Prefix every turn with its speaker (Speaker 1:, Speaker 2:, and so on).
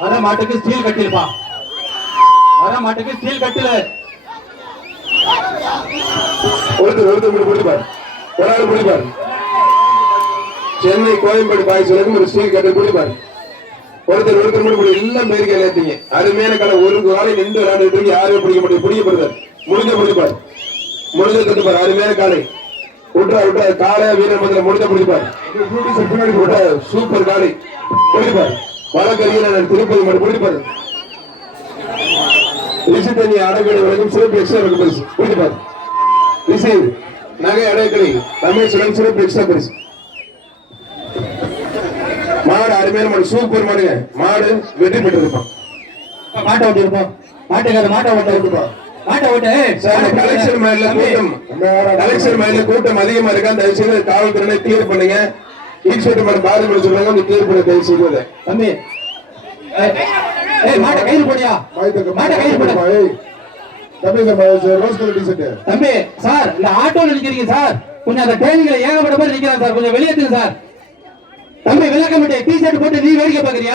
Speaker 1: வர மாட்டுக்கு ஸ்டீல் கட்டில்ப்பா வர மாட்டுக்கு ஸ்டீல் கட்டில்.
Speaker 2: ஒருத்தர் ஒருத்தர் பிடிப்பார் ஒரு ஆள் பிடிப்பார் சென்னை கோயம்பேடு பாய்ஸ் வரைக்கும் ஒரு ஸ்டீல் கட்டை பிடிப்பார் ஒருத்தர் ஒருத்தர் மட்டும் எல்லாம் பேருக்கு எல்லாத்தீங்க அருமையான கடை ஒரு காலை நின்று இருக்கு. யாரும் பிடிக்க முடியும் பிடிக்கப்படுறார் முடிஞ்ச பிடிப்பார் முடிஞ்ச தட்டுப்பார் அருமையான காலை. விட்டா விட்டா காளையா வீரர் மந்திரம் முடிஞ்ச பிடிப்பார் சூப்பர் காலை. பிடிப்பார் வழக்கறிஞர் திருப்பதி மட்டும் பிடிப்பார் ரிஷி தண்ணி அடக்கடை வரைக்கும் சிறப்பு எக்ஸ்ட்ரா இருக்கு பரிசு பிடிப்பார் ரிஷி நகை அடைக்கடை ரமேஸ்வரன் சிறப்பு எக்ஸ்ட்ரா பரிசு மாடு அருமையான மாடு சூப்பர் மாடுங்க மாடு வெற்றி பெற்று இருப்பான்
Speaker 1: மாட்டை ஓட்டி இருப்போம். மாட்டுக்கார மாட்டை ஓட்ட விட்டுப்போம் மாட்டை ஓட்டு.
Speaker 2: கலெக்ஷன் மைல்ல கூட்டம். கலெக்ஷன் மைல்ல கூட்டம் அதிகமா இருக்கா? தயவு செய்து காவல்துறை கிளியர் பண்ணுங்க. ஈஸ்வரி மேடம் பாதிப்பு சொல்றாங்க நீ கிளியர் பண்ண தயவு செய்வது
Speaker 1: தம்பி. ஏய், மாட்டை கையில் போடியா மாட்டை கையில் போடு. தம்பி சார் இந்த ஆட்டோல நிக்கிறீங்க சார். கொஞ்சம் அந்த ட்ரெயின்ல ஏகப்பட்ட பேர் நிக்கிறாங்க சார். கொஞ்சம் வெளியேற்றுங்க சார். தம்பி விளக்க மாட்டேன். டி ஷர்ட் போட்டு நீ வேடிக்கை பாக்குறியா